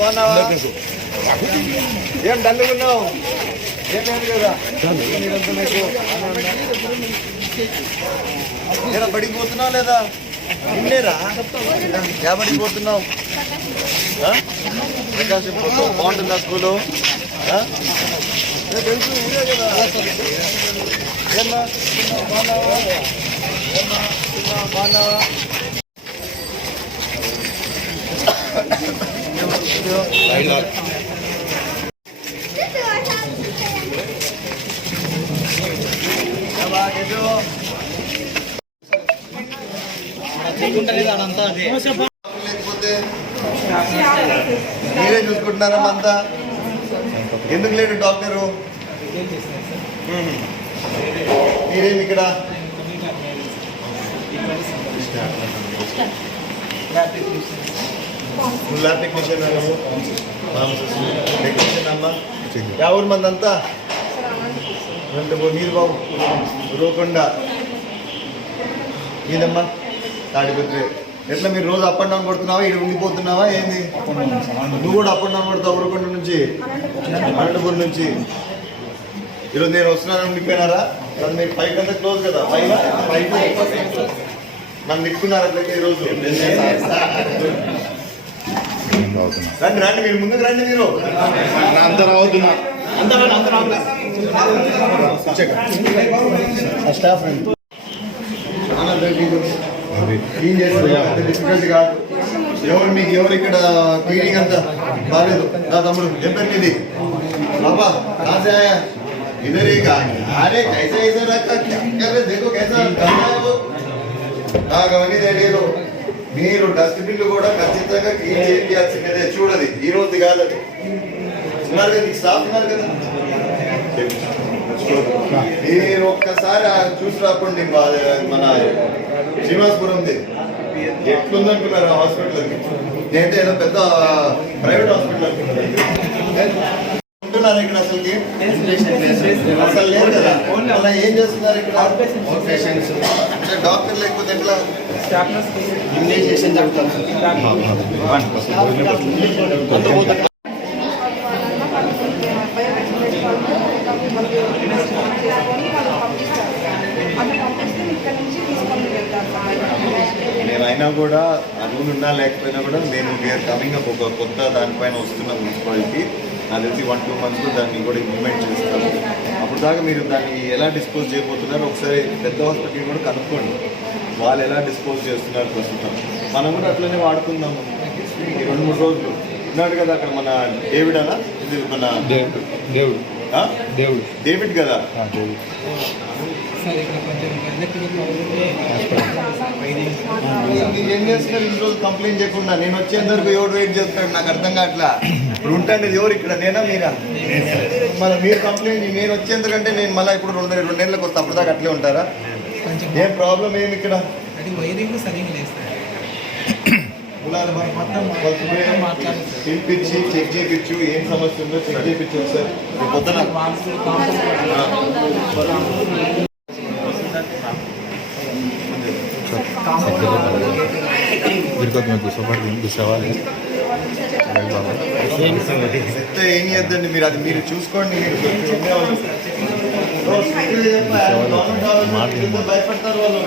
బాగున్నావా? ఏం డల్లుగా ఉన్నావు? ఏం లేదు కదా. బడికి పోతున్నావు లేదా? నిన్నేరా? బడికి పోతున్నావు. ఆ? ప్రకాశం పోతావు. బాగుంటుందా స్కూలు? ఏ తెలుసు ఇదే కదా. ఏమ్మా? బాగున్నావా? ఏమ్మా బాగున్నావా? లేకపోతే మీరే చూసుకుంటున్నారా అంతా ఎందుకు లేడు డాక్టరు మీరేమి ఇక్కడ ల్యాబ్ టెక్నీషియన్ నువ్వు టెక్నీషియన్ అమ్మా యా ఊరు మందంతా రెండు నీరు బాబు రూకొండ ఇదమ్మా తాడిపత్రి ఎట్లా మీరు రోజు అప్ అండ్ డౌన్ కొడుతున్నావా ఇక్కడ ఉండిపోతున్నావా ఏంది నువ్వు కూడా అప్ అండ్ డౌన్ కొడతావు ఊరుకొండ నుంచి అనంతపురం నుంచి ఈరోజు నేను వస్తున్నాను ఉండిపోయినారా మరి మీకు ఫైవ్ అంతా క్లోజ్ కదా ఫైవ్ ఫైవ్ నన్ను నిక్కున్నారు అట్లయితే ఈరోజు రండి రండి మీరు ముందుకు రండి మీరు అంత రావద్దున్నా స్టాఫ్ రండి క్లీన్ చేస్తారు అంత డిఫికల్ట్ కాదు ఎవరు మీకు ఎవరు ఇక్కడ క్లీనింగ్ అంతా బాగాలేదు నా తమ్ముడు ఏం పేరు నీది బాబా కాసే ఆయా इधर ही कहा अरे कैसे ऐसे रखा क्या कर रहे देखो कैसा करना है वो నాకు అవన్నీ తెలియదు మీరు డస్ట్బిన్లు కూడా ఖచ్చితంగా క్లీన్ చేయాల్సిందే. చూడది ఈ రోజు కాదు అది ఉన్నారు కదా స్టాఫ్ ఉన్నారు కదా. మీరు ఒక్కసారి ఆ చూసి రాకండి మన శ్రీనివాసపురంది. ఎట్లుందనుకున్నారు హాస్పిటల్ హాస్పిటల్కి నేనైతే ఏదో పెద్ద ప్రైవేట్ హాస్పిటల్ ఉంటున్నారు ఇక్కడ అసలుకి? అసలు లేదు కదా? అలా ఏం చేస్తున్నారు ఇక్కడ? పేషెంట్స్ అంటే డాక్టర్ లేకపోతే ఎట్లా? ఇమ్యునైజేషన్ జరుగుతుంది నేను అయినా కూడా అరువులు ఉన్నా లేకపోయినా కూడా నేను వీఆర్ కమింగ్ అప్ ఒక కొత్త దానిపైన వస్తున్న మున్సిపాలిటీ. నాకు తెలిసి వన్ టూ మంత్స్లో దాన్ని కూడా ఇంప్లిమెంట్ చేస్తాను అప్పుడు దాకా మీరు దాన్ని ఎలా డిస్పోజ్ చేయబోతున్నారు ఒకసారి పెద్ద హాస్పిటల్ కూడా కనుక్కోండి. వాళ్ళు ఎలా డిస్పోజ్ చేస్తున్నారు ప్రస్తుతం. మనం కూడా అట్లనే వాడుకుందాము. ఈ రెండు మూడు రోజులు. ఉన్నాడు కదా అక్కడ మన డేవిడ్ అనా ఇది మన దేవుడు దేవుడు? దేవుడు డేవిడ్. కదా? ఏం చేస్తున్నారు ఈ రోజు కంప్లైంట్ చేయకుండా నేను వచ్చేందుకు ఎవరు వెయిట్ చేస్తాడు? నాకు అర్థం కావట్లా. ఇప్పుడు ఉంటాండి ఎవరు ఇక్కడ నేనా మీరా మరి మీరు కంప్లైంట్ నేను వచ్చేందుకంటే నేను మళ్ళీ ఇప్పుడు రెండు రెండేళ్ళకి వస్తా అప్పుడు దాకా అట్లే ఉంటారా ఏం ప్రాబ్లం ఏమి ఇక్కడ అది వైరింగ్ సరిగ్గా లేదు సార్ కులాల మరి మొత్తం వాళ్ళకి పిలిపించి చెక్ చేయించు ఏం సమస్య ఉందో చెక్ చేయించు ఒకసారి రేపు పొద్దున गिरकत में गुस्सा पड़ गई गुस्सा वाले చెప్తే ఏం చేద్దండి మీరు అది మీరు చూసుకోండి మీరు భయపడతారు వాళ్ళు